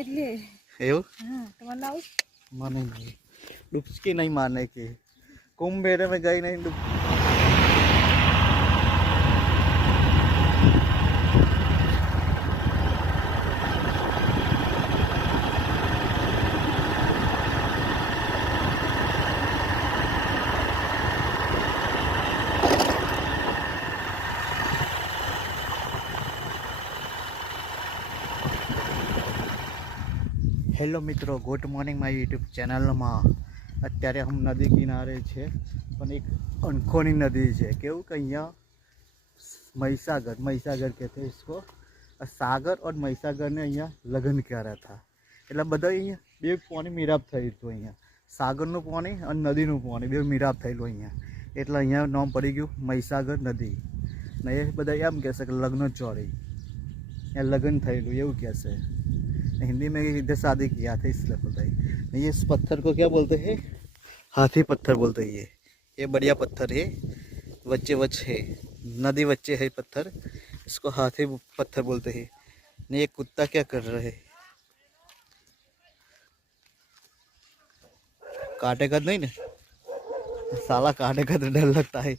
એટલે એવું તમારે લાવું મને નહીં ડૂબકી નહીં મારने की कुंभ मेले में गई नहीं डूब હેલો મિત્રો, ગુડ મોર્નિંગ મારી યુટ્યુબ ચેનલમાં. અત્યારે हम नदी किनारे છે, પણ એક અનખોની નદી છે. કેવું કે અહીંયા મહીસાગર કહેते हैं इसको. સાગર और મહીસાગર ને અહીંયા લગ્ન કર્યા હતા. એટલે બધા અહીંયા બે પાણી મિરાપ થયું હતું. અહીંયા સાગરનું પાણી અને નદીનું પાણી બે મિરાપ થયેલું અહીંયા. એટલે અહીંયા નામ પડી ગયું મહીસાગર નદી. ને એ બધા એમ કહેશે કે લગ્ન ચોરી, यहाँ लगन थैलू એવું कैसे. हिंदी में इधर शादी किया था इसलिए बोलते हैं. ये इस पत्थर को क्या बोलते हैं? हाथी पत्थर बोलते हैं. ये बढ़िया पत्थर है, वच्चे वच है, नदी वच्चे है पत्थर, इसको हाथी पत्थर बोलते हैं. ये कुत्ता क्या कर रहा है? काटेगा नहीं ना साला, काटेगा तो डर लगता है.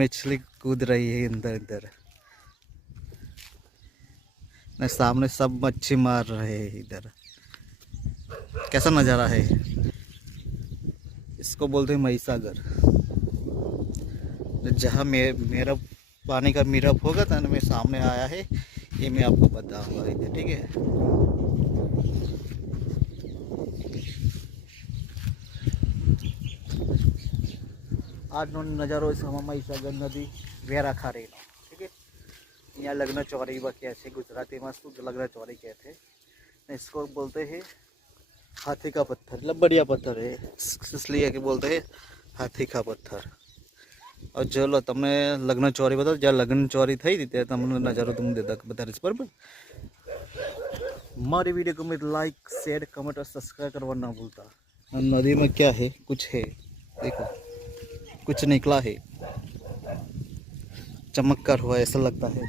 मछली कूद रही है अंदर अंदर. न सामने सब मच्छी मार रहे हैं. इधर कैसा नज़ारा है. इसको बोलते हैं महीसागर. जहाँ मेरा पानी का मीरअप होगा था ना, मैं सामने आया है, ये मैं आपको बताऊंगा इधर. ठीक है. आज नो नज़ारो महीसागर नदी वेरा खा रही नो. यहाँ लग्न चौरी व कैसे गुजराती में शुद्ध लग्न चौरी कहते हैं. इसको बोलते हैं हाथी का पत्थर. मतलब बढ़िया पत्थर है, इसलिए कि बोलते हैं हाथी का पत्थर. और चलो तमने लग्न चौरी बताओ, जहाँ लग्न चौरी थी थी त्यारे तमने नज़ारो तुम बता रही बराबर. हमारी वीडियो को मैं लाइक शेयर कमेंट और सब्सक्राइब करवा ना भूलता. नदी में क्या है, कुछ है, देखो कुछ निकला है, चमककर हुआ ऐसा लगता है.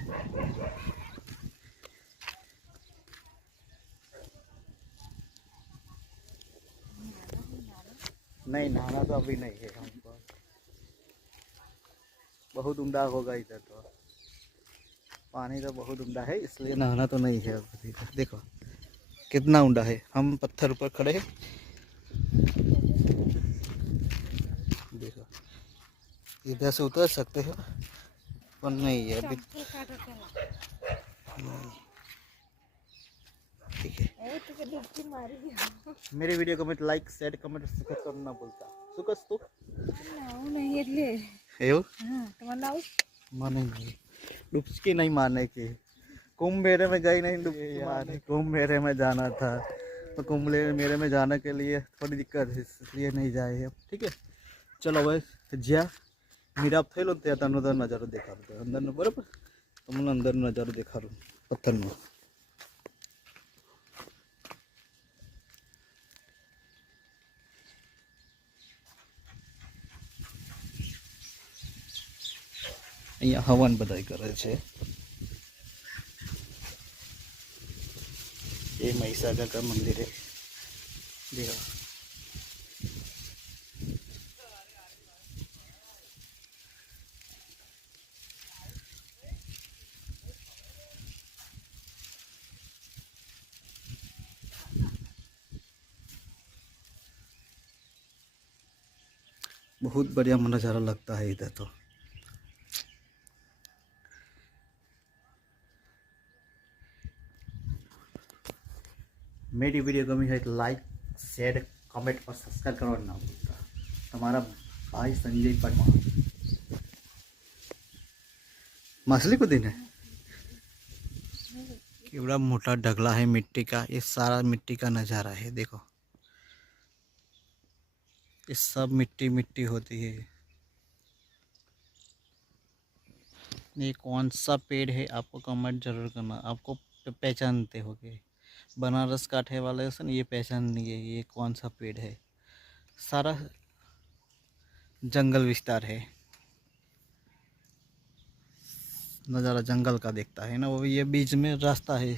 नहीं नहाना तो अभी नहीं है हमको, बहुत उमदा होगा इधर. तो पानी तो बहुत उमदा है, इसलिए नहाना तो नहीं है अभी. देखो कितना उमदा है. हम पत्थर ऊपर खड़े हैं, देखो इधर से उतर सकते हो पर नहीं है अभी. ठीक है. मेरी वीडियो को मैं लाइक शेयर कमेंट सब्सक्राइब करना ना भूलता. શું કસ તું નહીં એટલે એવું તમારે લાવું મને નહીં डुबकी नहीं मारने की. कुंभ मेले में गई नहीं डुबकी यार. कुंभ मेले में जाना था, तो कुंभ मेले में जाने के लिए थोड़ी दिक्कत है, इसलिए नहीं जाए अब. ठीक है. चलो भाई જ્યાં મીરાપ થયેલો ત્યાં તને તો નજારો દેખાડતો અંદરનો, બરાબર. તમને અંદરનો નજારો દેખાડું પથ્થરનો. અહીંયા હવન બધાય કરે છે. ये महीसागर का मंदिर है. देखो बहुत बढ़िया नज़ारा लगता है इधर. तो मेरी वीडियो को मुझे लाइक शेयर कमेंट और सब्सक्राइब करना ना भूलता. तुम्हारा भाई संजय परमार. मछली को दिन है. केवड़ा मोटा ढगला है मिट्टी का. ये सारा मिट्टी का नज़ारा है. देखो ये सब मिट्टी मिट्टी होती है. ये कौन सा पेड़ है आपको कमेंट जरूर करना. आपको पहचानते होगे, बनारस काठे वाले से ये पहचान नहीं है ये कौन सा पेड़ है. सारा जंगल विस्तार है. नज़ारा जंगल का देखता है ना वो. ये बीच में रास्ता है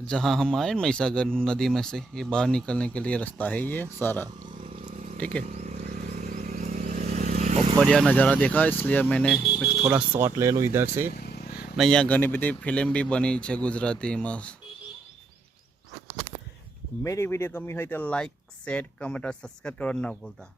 जहाँ हम आए महिसागर नदी में से, ये बाहर निकलने के लिए रास्ता है ये सारा, ठीक है। और बढ़िया नज़ारा देखा इसलिए मैंने थोड़ा शॉट ले लो इधर से। नहीं, यहाँ घनी बधी फिल्म भी बनी है गुजराती में। मेरी वीडियो गमी हो तो लाइक शेयर कमेंट और सब्सक्राइब करना ना भूलता।